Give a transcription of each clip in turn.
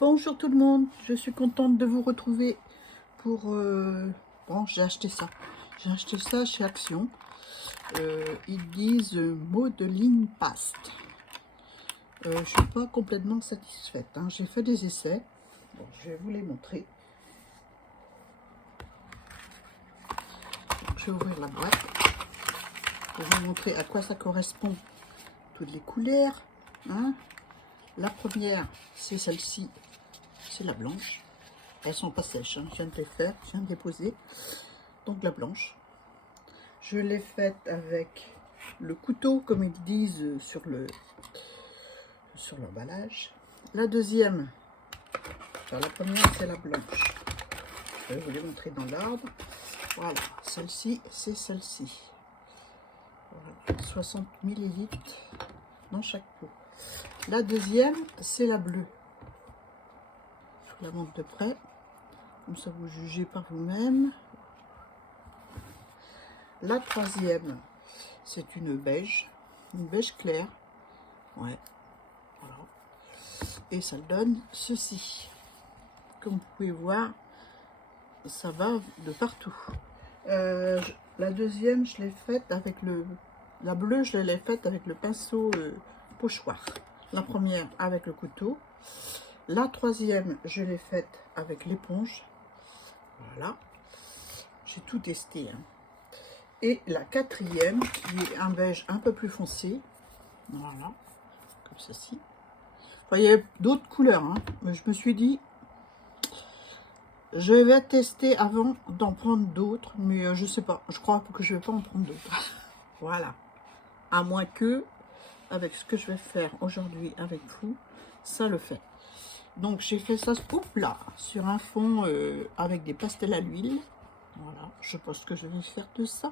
Bonjour tout le monde, je suis contente de vous retrouver pour... Bon, j'ai acheté ça. J'ai acheté ça chez Action. Ils disent modeling paste. Je ne suis pas complètement satisfaite. Hein. J'ai fait des essais. Bon, je vais vous les montrer. Donc, je vais ouvrir la boîte pour vous montrer à quoi ça correspond. Toutes les couleurs. Hein. La première, c'est celle-ci. C'est la blanche. Elles sont pas sèches, hein. Je viens de les faire, je viens de les poser. Donc la blanche. Je l'ai faite avec le couteau, comme ils disent sur l'emballage. La deuxième, enfin, la première, c'est la blanche. Je vais vous les montrer dans l'ordre. Voilà, celle-ci, c'est celle-ci. Voilà, 60 ml dans chaque pot. La deuxième, c'est la bleue. Je vous la montre de près. Comme ça, vous jugez par vous-même. La troisième, c'est une beige claire. Ouais, voilà. Et ça donne ceci. Comme vous pouvez voir, ça va de partout. La deuxième, je l'ai faite avec la bleue, je l'ai faite avec le pinceau pochoir. La première avec le couteau. La troisième, je l'ai faite avec l'éponge. Voilà. J'ai tout testé. Hein. Et la quatrième, qui est un beige un peu plus foncé. Voilà. Comme ceci. Enfin, il y a d'autres couleurs. Hein. Mais je me suis dit, je vais tester avant d'en prendre d'autres. Mais je sais pas. Je crois que je vais pas en prendre d'autres. Voilà. À moins que, avec ce que je vais faire aujourd'hui avec vous, ça le fait. Donc j'ai fait ça là, sur un fond avec des pastels à l'huile. Voilà, je pense que je vais faire de ça.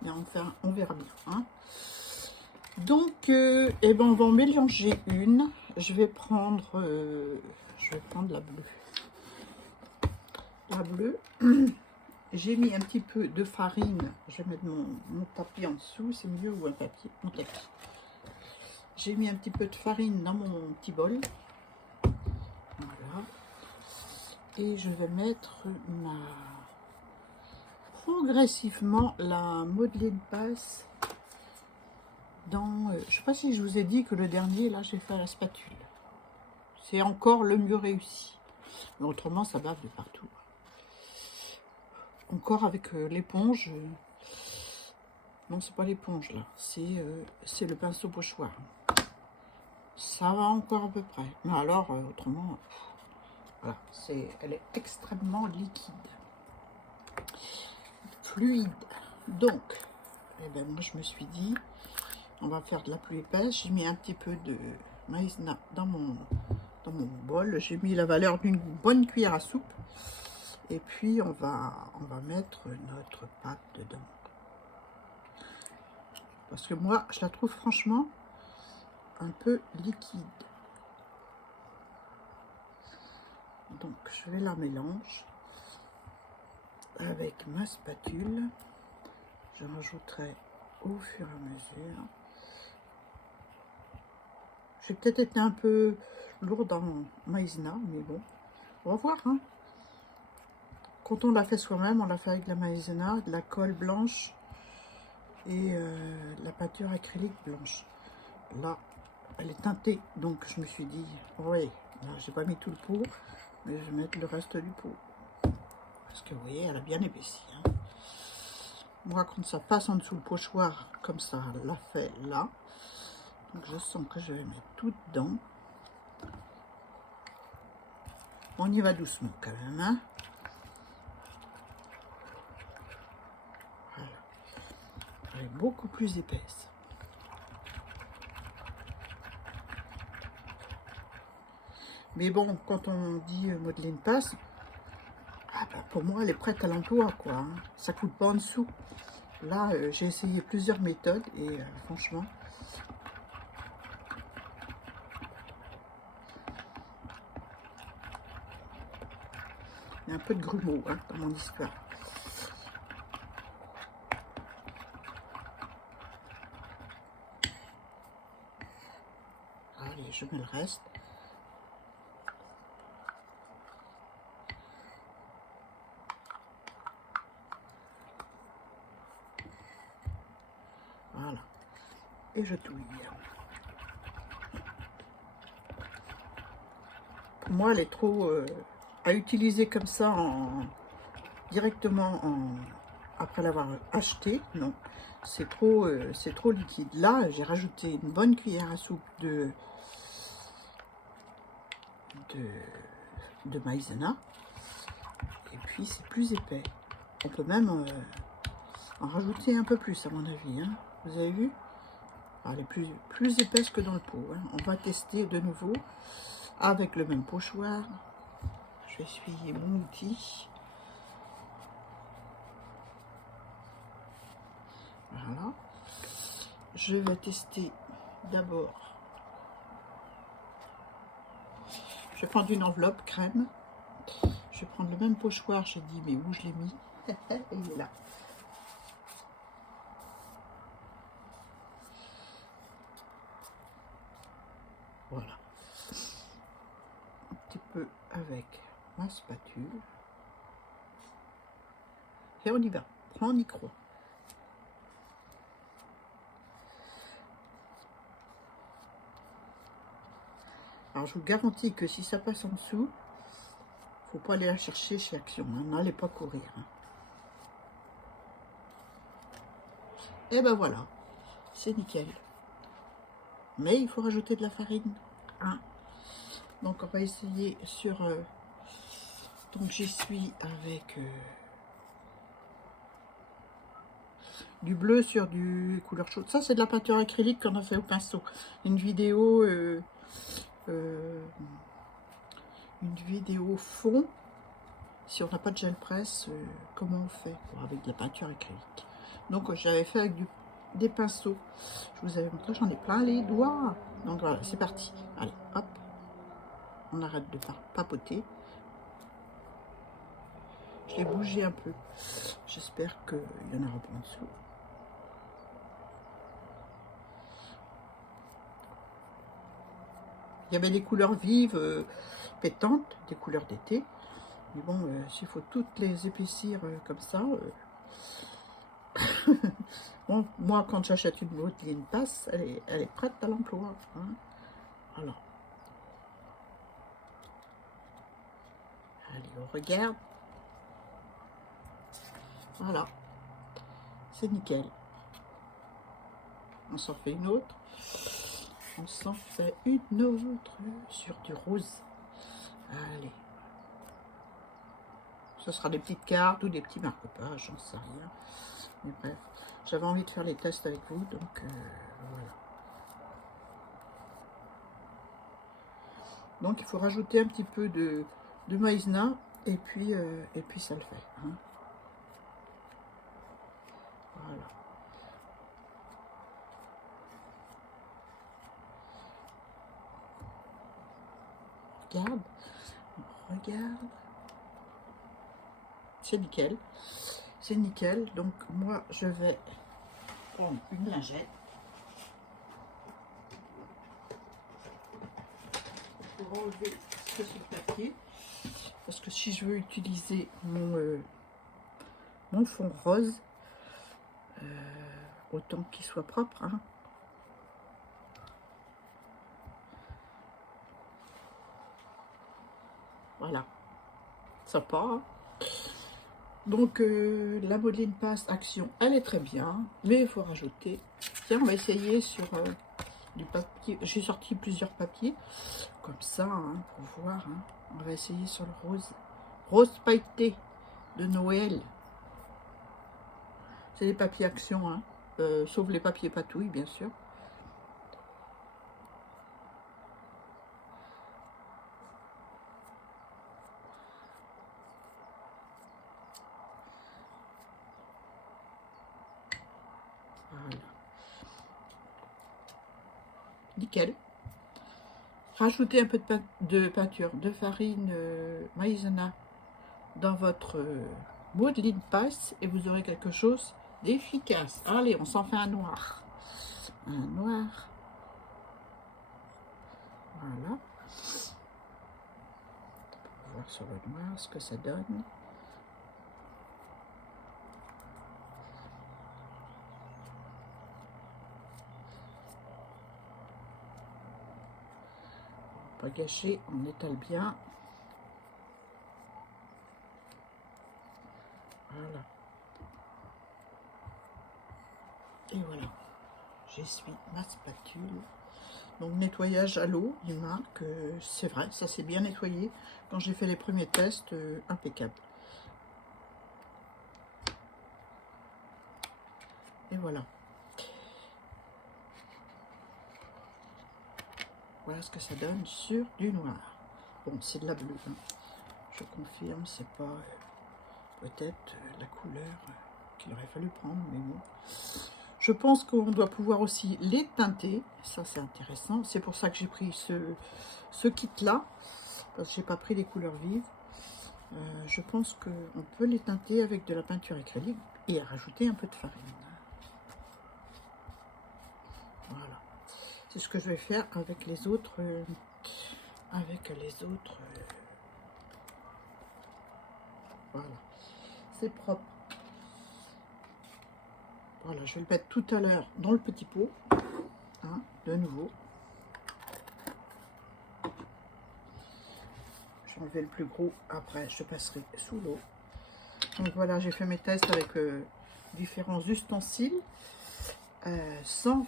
Mais enfin, on verra bien. Hein. Donc, eh ben, on va en mélanger une. Je vais prendre la bleue. La bleue. J'ai mis un petit peu de farine. Je vais mettre mon tapis en dessous. C'est mieux ou un papier. Mon tapis. J'ai mis un petit peu de farine dans mon petit bol. Voilà. Et je vais mettre progressivement la modeling paste dans... je ne sais pas si je vous ai dit que le dernier, là, j'ai fait à la spatule. C'est encore le mieux réussi. Mais autrement, ça bave de partout. Encore avec l'éponge. Non, c'est pas l'éponge, là. C'est le pinceau pochoir. Ça va encore à peu près. Mais alors, autrement... Voilà, elle est extrêmement liquide, fluide. Donc, eh ben, moi je me suis dit, on va faire de la plus épaisse. J'ai mis un petit peu de maïzena dans mon bol. J'ai mis la valeur d'une bonne cuillère à soupe. Et puis on va mettre notre pâte dedans. Parce que moi, je la trouve franchement un peu liquide. Donc je vais la mélanger avec ma spatule. Je rajouterai au fur et à mesure. J'ai peut-être été un peu lourde en maïzena, mais bon, on va voir. Hein. Quand on l'a fait soi-même, on l'a fait avec de la maïzena, de la colle blanche et de la peinture acrylique blanche. Là, elle est teintée, donc je me suis dit, oui, là, j'ai pas mis tout le pot, mais je vais mettre le reste du pot. Parce que vous voyez, elle a bien épaissi. Hein. Moi, quand ça passe en dessous le pochoir, comme ça l'a fait là, donc je sens que je vais mettre tout dedans. On y va doucement quand même. Hein. Voilà. Elle est beaucoup plus épaisse. Mais bon, quand on dit modeling paste, ah ben pour moi, elle est prête à l'emploi, quoi. Hein. Ça coûte pas en dessous. Là, j'ai essayé plusieurs méthodes et franchement, il y a un peu de grumeaux hein, dans mon histoire. Allez, je mets le reste. et je touille. Pour moi, elle est trop à utiliser comme ça directement après l'avoir acheté. Non, c'est trop liquide. Là, j'ai rajouté une bonne cuillère à soupe de maïzena. Et puis, c'est plus épais. On peut même en rajouter un peu plus, à mon avis. Hein. Vous avez vu? Elle est plus épaisse que dans le pot. Hein. On va tester de nouveau avec le même pochoir. Je vais essuyer mon outil. Voilà. Je vais tester d'abord. Je vais prendre une enveloppe crème. Je vais prendre le même pochoir. J'ai dit, mais où je l'ai mis? Il est là. Voilà. Un petit peu avec ma spatule. Et on y va. On y croit. Alors, je vous garantis que si ça passe en dessous, faut pas aller la chercher chez Action. Hein. N'allez pas courir. Hein. Et ben voilà. C'est nickel. Mais il faut rajouter de la farine. Hein. Donc, on va essayer sur... donc, j'y suis avec... du bleu sur du couleur chaude. Ça, c'est de la peinture acrylique qu'on a fait au pinceau. Une vidéo fond. Si on n'a pas de gel presse, comment on fait avec de la peinture acrylique? Donc, j'avais fait avec des pinceaux. Je vous avais montré, j'en ai plein les doigts. Donc, voilà, c'est parti. Allez, hop. On arrête de papoter. Je l'ai bougé un peu. J'espère qu'il y en aura pas en dessous. Il y avait des couleurs vives, pétantes, des couleurs d'été. Mais bon, s'il faut toutes les épaissir comme ça... bon, moi, quand j'achète une modeline passe, elle est prête à l'emploi. Hein. Alors. Allez, on regarde. Voilà. C'est nickel. On s'en fait une autre. On s'en fait une autre sur du rose. Allez. Ce sera des petites cartes ou des petits marque-pages, j'en sais rien. Mais bref, j'avais envie de faire les tests avec vous, donc voilà. Donc il faut rajouter un petit peu de maïzena et puis ça le fait. Hein. Voilà. Regarde, regarde. C'est nickel. C'est nickel. Donc moi je vais prendre une lingette pour enlever ce petit papier. Parce que si je veux utiliser mon fond rose, autant qu'il soit propre. Hein. Voilà. Sympa. Hein. Donc la modeline passe Action, elle est très bien, mais il faut rajouter. Tiens, on va essayer sur du papier. J'ai sorti plusieurs papiers comme ça hein, pour voir. Hein. On va essayer sur le rose pailleté de Noël. C'est des papiers Action, hein, sauf les papiers patouilles bien sûr. Voilà. Nickel. Rajoutez un peu de peinture de farine maïzena dans votre modeline passe et vous aurez quelque chose d'efficace. Allez, on s'en fait un noir. Un noir. Voilà. On va voir sur le noir ce que ça donne. gâcher, on étale bien. Voilà. Et voilà. J'essuie ma spatule. Donc nettoyage à l'eau, il marque, c'est vrai, ça s'est bien nettoyé. Quand j'ai fait les premiers tests, impeccable. Et voilà. Voilà ce que ça donne sur du noir. Bon, c'est de la bleue, hein. Je confirme, c'est pas peut-être la couleur qu'il aurait fallu prendre, mais bon. Je pense qu'on doit pouvoir aussi les teinter. Ça, c'est intéressant. C'est pour ça que j'ai pris ce kit-là, parce que j'ai pas pris les couleurs vives. Je pense qu'on peut les teinter avec de la peinture acrylique et rajouter un peu de farine. Voilà. C'est ce que je vais faire avec les autres. Voilà. C'est propre. Voilà, je vais le mettre tout à l'heure dans le petit pot. Hein, de nouveau. Je vais enlever le plus gros. Après, je passerai sous l'eau. Donc voilà, j'ai fait mes tests avec différents ustensiles. Sans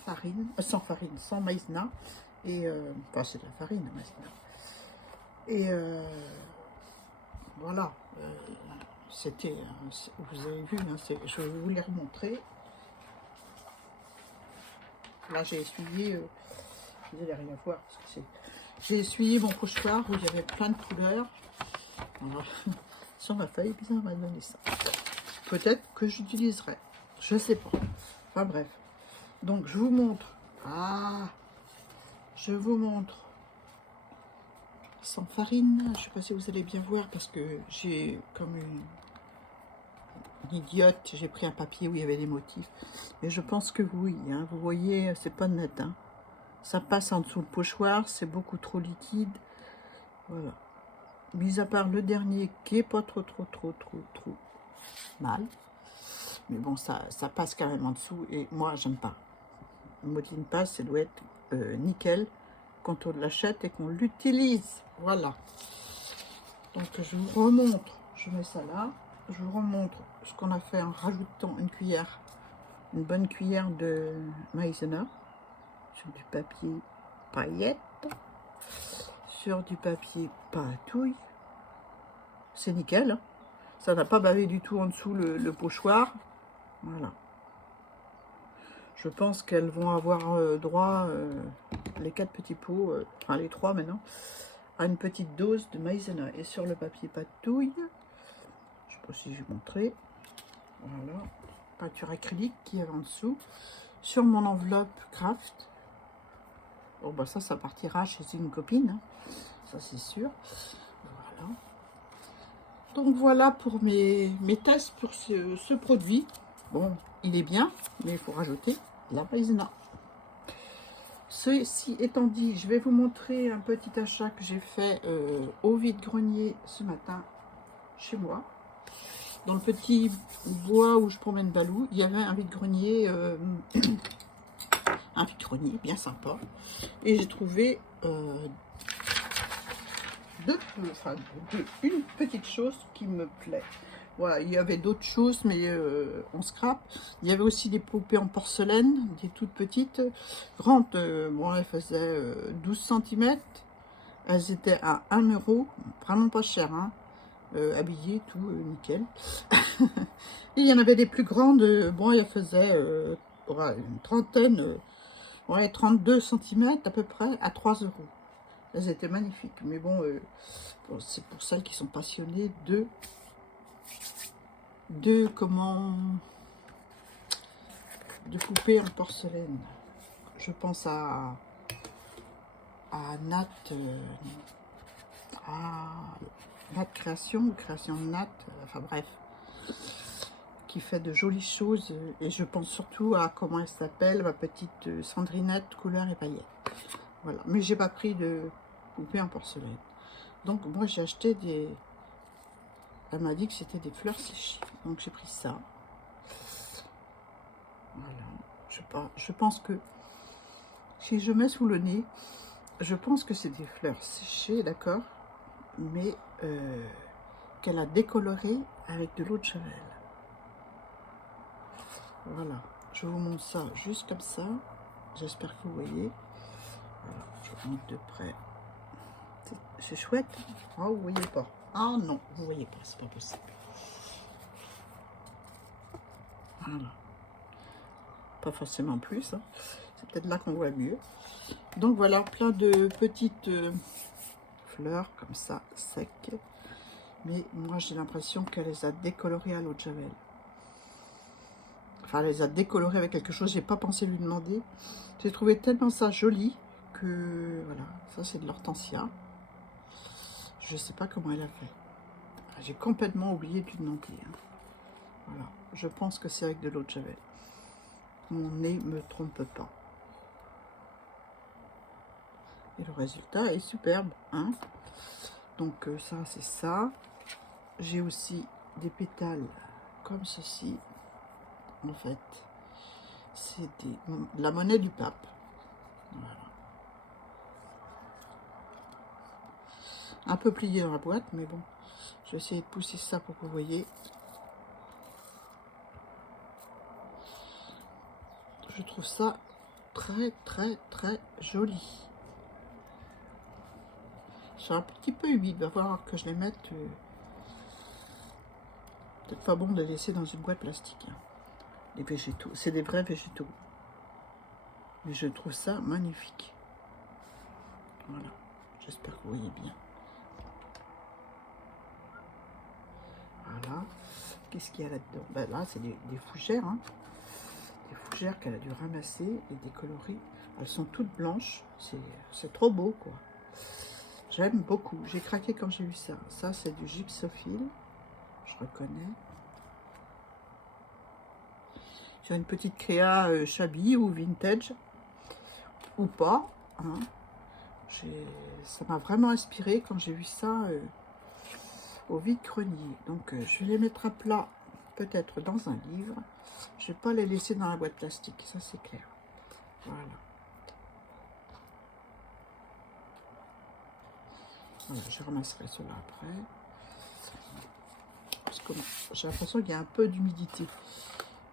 maïzena. Et, enfin, c'est de la farine, maïzena. Et voilà. C'était, vous avez vu, hein, je vais vous les remontrer. Là, j'ai essuyé, vous n'allez rien voir, parce que c'est... J'ai essuyé mon pochoir où il y avait plein de couleurs. Voilà. Sur ma feuille, ça m'a donné ça. Peut-être que j'utiliserai, je sais pas. Enfin bref. Donc, je vous montre. Ah, je vous montre. Sans farine, je sais pas si vous allez bien voir, parce que j'ai comme une idiote, j'ai pris un papier où il y avait des motifs. Mais je pense que oui, hein, vous voyez, c'est pas net. Hein. Ça passe en dessous le pochoir, c'est beaucoup trop liquide. Voilà. Mis à part le dernier qui est pas trop mal. Mais bon, ça passe quand même en dessous et moi, j'aime pas. Le modeling passe, ça doit être nickel quand on l'achète et qu'on l'utilise. Voilà. Donc, je vous remontre. Je mets ça là. Je vous remontre ce qu'on a fait en rajoutant une cuillère, une bonne cuillère de maïzena sur du papier paillette, sur du papier patouille. C'est nickel. Hein. Ça n'a pas bavé du tout en dessous le pochoir. Voilà. Je pense qu'elles vont avoir droit, les 4 petits pots, enfin les 3 maintenant, à une petite dose de maïzena. Et sur le papier patouille, je ne sais pas si j'ai montré, voilà, peinture acrylique qui est en dessous. Sur mon enveloppe craft, bon bah ça partira chez une copine, hein. Ça c'est sûr. Voilà. Donc voilà pour mes tests pour ce produit. Bon, il est bien, mais il faut rajouter la maïzena. Ceci étant dit, je vais vous montrer un petit achat que j'ai fait au vide-grenier ce matin chez moi. Dans le petit bois où je promène Balou, il y avait un vide-grenier, bien sympa. Et j'ai trouvé une petite chose qui me plaît. Voilà, il y avait d'autres choses, mais on scrap. Il y avait aussi des poupées en porcelaine, des toutes petites. Grandes, bon, elles faisaient 12 cm. Elles étaient à 1 €, vraiment pas cher, hein. Habillées, tout, nickel. Et il y en avait des plus grandes, bon, elles faisaient une trentaine, ouais, 32 cm à peu près, à 3 €. Elles étaient magnifiques, mais bon, c'est pour celles qui sont passionnées de poupées en porcelaine. Je pense à Nat, Nat Création, ou Création de Nat, enfin bref, qui fait de jolies choses, et je pense surtout à, comment elle s'appelle, ma petite Sandrinette couleur et paillettes. Voilà, mais j'ai pas pris de poupées en porcelaine. Donc moi j'ai acheté des... Elle m'a dit que c'était des fleurs séchées. Donc j'ai pris ça. Voilà. Je pense que si je mets sous le nez, je pense que c'est des fleurs séchées, d'accord, mais qu'elle a décoloré avec de l'eau de Javel. Voilà, je vous montre ça juste comme ça. J'espère que vous voyez. Voilà, je vous montre de près. C'est chouette. Ah, vous voyez pas. Ah non, vous voyez pas, c'est pas possible. Voilà. Pas forcément plus, hein. C'est peut-être là qu'on voit mieux. Donc voilà, plein de petites fleurs comme ça, secs. Mais moi j'ai l'impression qu'elle les a décolorées à l'eau de Javel. Enfin, elle les a décolorées avec quelque chose, j'ai pas pensé lui demander. J'ai trouvé tellement ça joli que voilà, ça c'est de l'hortensia. Je sais pas comment elle a fait. J'ai complètement oublié de lui demander. Hein. Voilà, je pense que c'est avec de l'eau de Javel. Mon nez me trompe pas. Et le résultat est superbe. Hein. Donc ça, c'est ça. J'ai aussi des pétales comme ceci. En fait, c'est la monnaie du pape. Voilà. Un peu plié dans la boîte, mais bon. Je vais essayer de pousser ça pour que vous voyez. Je trouve ça très, très, très joli. C'est un petit peu humide. Il va falloir que je les mette... peut-être pas bon de les laisser dans une boîte plastique. Hein. Les végétaux. C'est des vrais végétaux. Mais je trouve ça magnifique. Voilà. J'espère que vous voyez bien. Voilà. Qu'est-ce qu'il y a là-dedans? Ben là, c'est des fougères. Hein. Des fougères qu'elle a dû ramasser et décolorer. Elles sont toutes blanches. C'est trop beau, quoi. J'aime beaucoup. J'ai craqué quand j'ai vu ça. Ça, c'est du gypsophile. Je reconnais. J'ai une petite créa shabby ou vintage. Ou pas. Hein. Ça m'a vraiment inspiré quand j'ai vu ça au vide-grenier. Donc, je vais les mettre à plat, peut-être dans un livre. Je ne vais pas les laisser dans la boîte plastique. Ça, c'est clair. Voilà. Voilà, je ramasserai cela après. Parce que j'ai l'impression qu'il y a un peu d'humidité.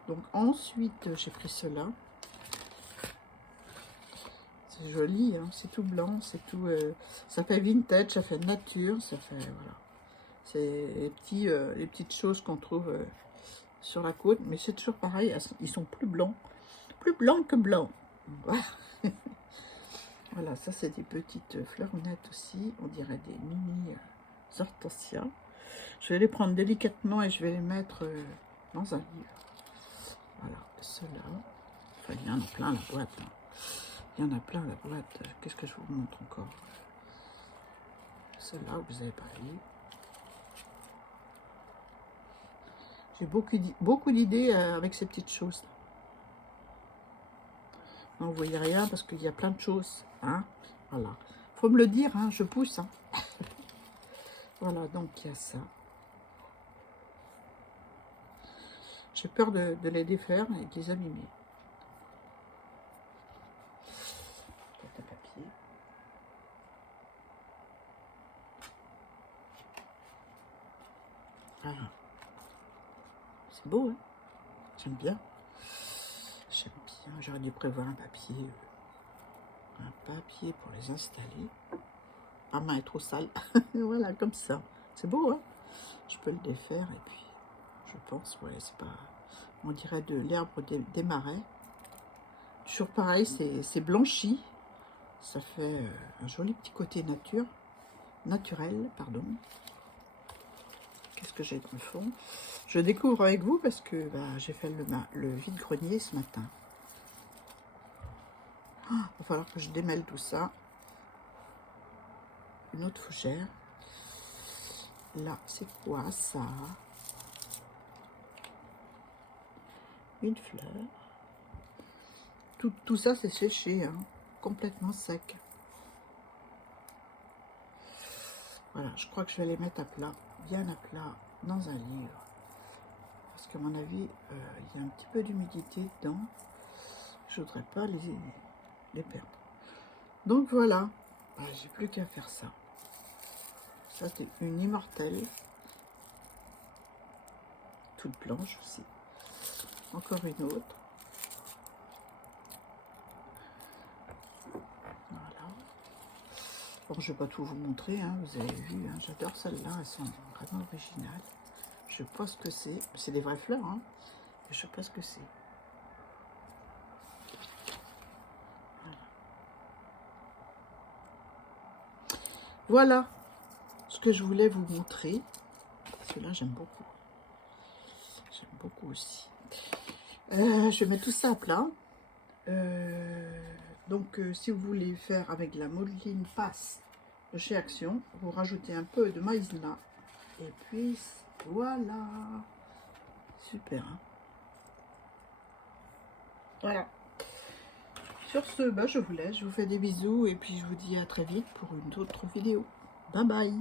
Donc ensuite, j'ai pris cela. C'est joli, hein, c'est tout blanc, c'est tout... ça fait vintage, ça fait nature, ça fait... Voilà. C'est les petites choses qu'on trouve sur la côte. Mais c'est toujours pareil, ils sont plus blancs. Plus blancs que blancs. Voilà. Voilà, ça c'est des petites fleuronnettes aussi. On dirait des mini hortensias. Je vais les prendre délicatement et je vais les mettre dans un livre. Voilà, ceux-là. Enfin, il y en a plein la boîte. Hein. Il y en a plein la boîte. Qu'est-ce que je vous montre encore? Ceux-là, vous avez pas vu. J'ai beaucoup d'idées avec ces petites choses. Non, vous voyez rien parce qu'il y a plein de choses. Hein, voilà. Faut me le dire, hein, je pousse. Hein. Voilà, donc il y a ça. J'ai peur de les défaire et de les abîmer. Boîte à papier. Voilà. C'est beau, hein? J'aime bien. J'aime bien. J'aurais dû prévoir un papier pour les installer. Ma main est trop sale. Voilà, comme ça. C'est beau, hein? Je peux le défaire et puis, je pense, ouais, c'est pas... On dirait de l'herbe des marais. Toujours pareil, c'est blanchi. Ça fait un joli petit côté naturel, pardon. Qu'est-ce que j'ai dans le fond? Je découvre avec vous parce que bah, j'ai fait le vide-grenier ce matin. Il va falloir que je démêle tout ça. Une autre fougère. Là, c'est quoi ça? Une fleur. Tout ça, c'est séché, hein, complètement sec. Voilà, je crois que je vais les mettre à plat, bien à plat, dans un livre. Parce qu'à mon avis, il y a un petit peu d'humidité dedans. Je voudrais pas les perdre. Donc voilà, Ah, j'ai plus qu'à faire ça. Ça, c'est une immortelle. Toute blanche aussi. Encore une autre. Voilà. Bon, je ne vais pas tout vous montrer, hein, vous avez vu. Hein, j'adore celles-là, elles sont vraiment originales. Je ne sais pas ce que c'est. C'est des vraies fleurs, hein. Je ne sais pas ce que c'est. Voilà ce que je voulais vous montrer. Celui-là, j'aime beaucoup. J'aime beaucoup aussi. Je vais mettre tout ça à plat. Donc, si vous voulez faire avec la modeline passe de chez Action, vous rajoutez un peu de maïzena. Et puis, voilà. Super. Hein, voilà. Sur ce, bah, je vous laisse. Je vous fais des bisous. Et puis, je vous dis à très vite pour une autre vidéo. Bye bye.